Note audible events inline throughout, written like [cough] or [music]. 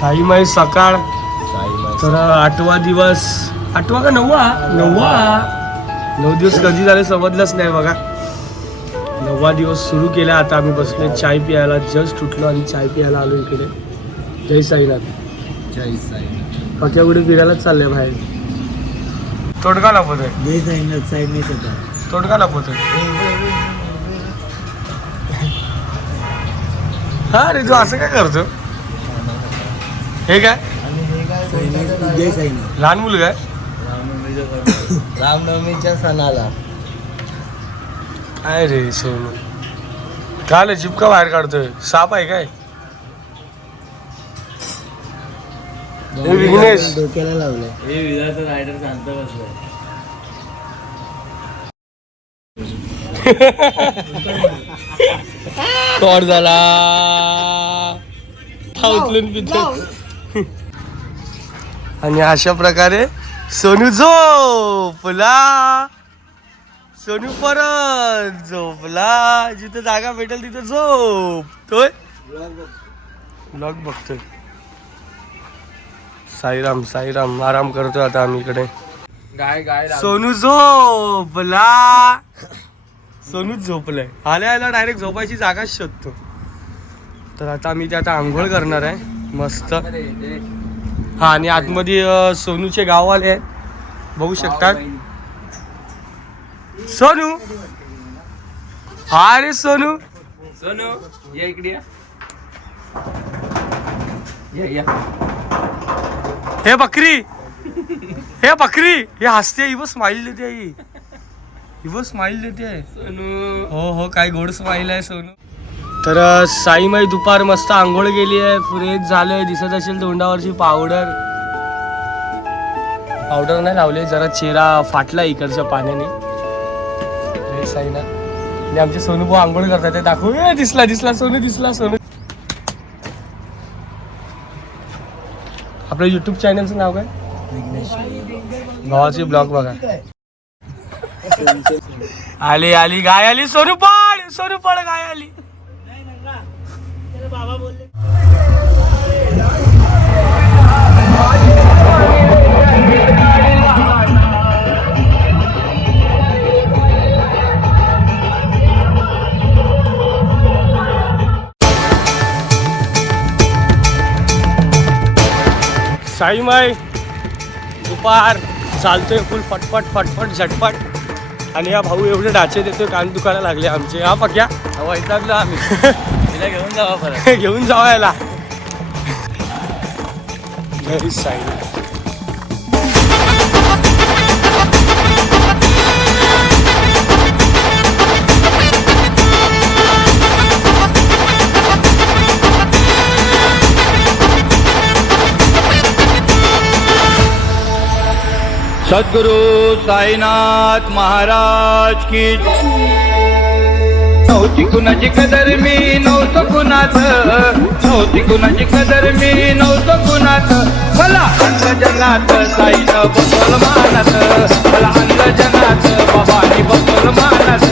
साईमाई सकाळ. तर आठवा दिवस. आठवा का नववा? नववा. नऊ दिवस कधी झाले समजलंच नाही बघा. नववा दिवस सुरू केला आता आम्ही बसलो चाय पियाला जस्ट उठलो आणि चाय पियाला आलो इकडे. जय साईनाथ. जय साई पक्या कुठे फिरायलाच चाललंय बाहेर. तोडगा लपवतोय जय साईनाथ साहेब मी सध्या तोडगा लपवतोय हा रे तू असं काय करतो? हे काय? लहान मुलगा आहे? रामनवमीच्या सणाला. काय रे सोनू? काय चिपका बाहेर काढतोय. साप आहे काय? हे विघ्नेश. डोक्याला लावलंय. हे विधाचं रायडर शांत बसलाय. [laughs] झाला. हा उचलून पितो [laughs] आणि अशा प्रकारे सोनू झोपला. सोनू परत झोपला. जिथं जागा भेटेल तिथं झोपतोय. ब्लॉग बघतोय. साईराम साईराम आराम करतोय आता आम्ही इकडे. गाय गाय सोनू झोपला. सोनू झोपलाय. आल्या आल्या डायरेक्ट झोपायची जागाच शोधतो. तर आता आम्ही ते आता आंघोळ करणार आहे. मस्त. हा आणि आतमध्ये सोनूचे गाववाले आहेत. बघू शकतात. सोनू? हा रे सोनू. सोनू या इकडे या. या या. हे बकरी. हे बकरी. हे हसते बस स्माइल देते बस स्माइल देते. सोनू. हो हो काय गोड स्माईल आहे सोनू. तर साईमाई दुपार मस्त आंघोळ गेली आहे फ्रेश झालंय दिसत असेल तोंडावरची पावडर. पावडर नाही लावले जरा चेहरा फाटला इकडच्या पाण्याने. साईना. आणि आमचे सोनू भाऊ आंघोळ करतात ते दाखवू. दिसला दिसला सोनू दिसला सोनू. आपलं युट्यूब चॅनलचं नाव काय? भावाचे ब्लॉग बघा. आली आली गाय आली सोनू पड सोनू पड गाय आली. साईमाई दुपार चालतोय फुल फटफट फटफट झटपट. आणि या भाऊ एवढे डाचे देतोय कान दुखायला लागले आमचे. हा पक्या? वैतागलो आम्ही. [laughs] तिला घेऊन जावा परत. [laughs] घेऊन जावा याला [laughs] साई सद्गुरु साईनाथ महाराज की नव्हती कुणाची कदर मी नव्हतं कुणाच. नव्हती कुणाची कदर मी नव्हतं कुणाच. मला अंध जगात साईन बसल मानत मला अंध जगात बाबानी बसल मानत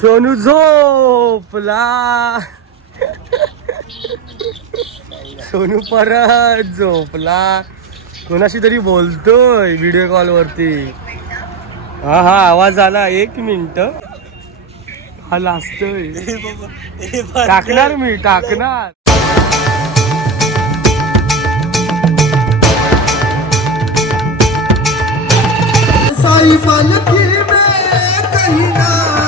सोनू झोपला सोनू परत झोपला. कोणाशी तरी बोलतोय व्हिडिओ कॉल वरती. हा हा आवाज आला. एक मिनिट. हा लाजतोय टाकणार मी टाकणार. साई पालखी में कहीं ना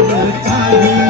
मनात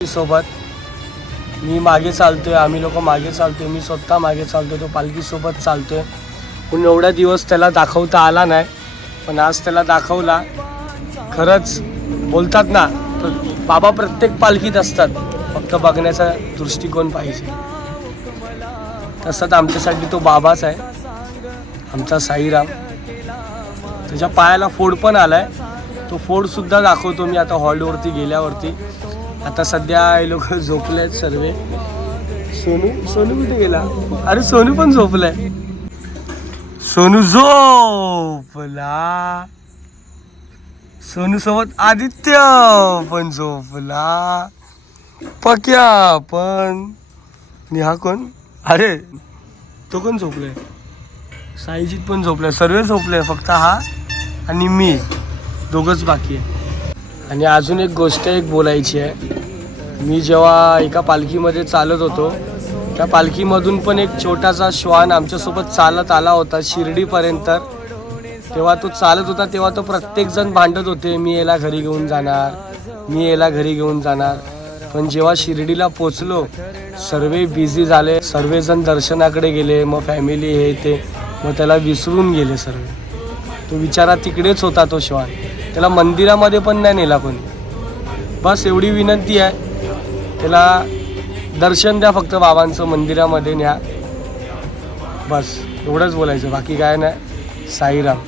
सोबत. मी मागे चालतोय आम्ही लोक मागे चालतोय मी स्वतः मागे चालतोय तो पालखीसोबत चालतोय. पण एवढा दिवस त्याला दाखवता आला नाही पण आज त्याला दाखवला. खरंच बोलतात ना तर बाबा प्रत्येक पालखीत असतात फक्त बघण्याचा दृष्टिकोन पाहिजे. तसंच आमच्यासाठी तो बाबाच आहे आमचा साईराम. त्याच्या पायाला फोड पण आलाय. तो फोडसुद्धा दाखवतो मी आता हॉलवरती गेल्यावरती. आता सध्या हे लोक झोपले आहेत सर्व. सोनू सोनू कुठे गेला? अरे सोनू पण झोपलाय. सोनू झोपला. सोनू सोबत आदित्य पण झोपला. पक्या पण. निहा हा कोण? अरे तो कोण झोपलाय? साईजीत पण झोपलाय. सर्व झोपले फक्त हा आणि मी. दोघंच बाकी आहे. आणि अजून एक गोष्ट एक बोलायची आहे. मी जेव्हा एका पालखीमध्ये चालत होतो त्या पालखीमधून पण एक छोटासा श्वान आमच्यासोबत चालत आला होता शिर्डीपर्यंत. तेव्हा तो चालत होता तेव्हा तो प्रत्येकजण भांडत होते मी याला घरी घेऊन जाणार मी याला घरी घेऊन जाणार. पण जेव्हा शिर्डीला पोचलो सर्व बिझी झाले सर्वजण दर्शनाकडे गेले मग फॅमिली हे ते मग त्याला विसरून गेले सर्व. तो विचारा तिकडेच होता तो श्वान. त्याला मंदिरामध्ये पण नाही नेला कोणी. बस एवढी विनंती आहे. त्याला दर्शन द्या फक्त बाबांचं मंदिरामध्ये न्या. बस एवढंच बोलायचं. बाकी काय नाही. साईराम.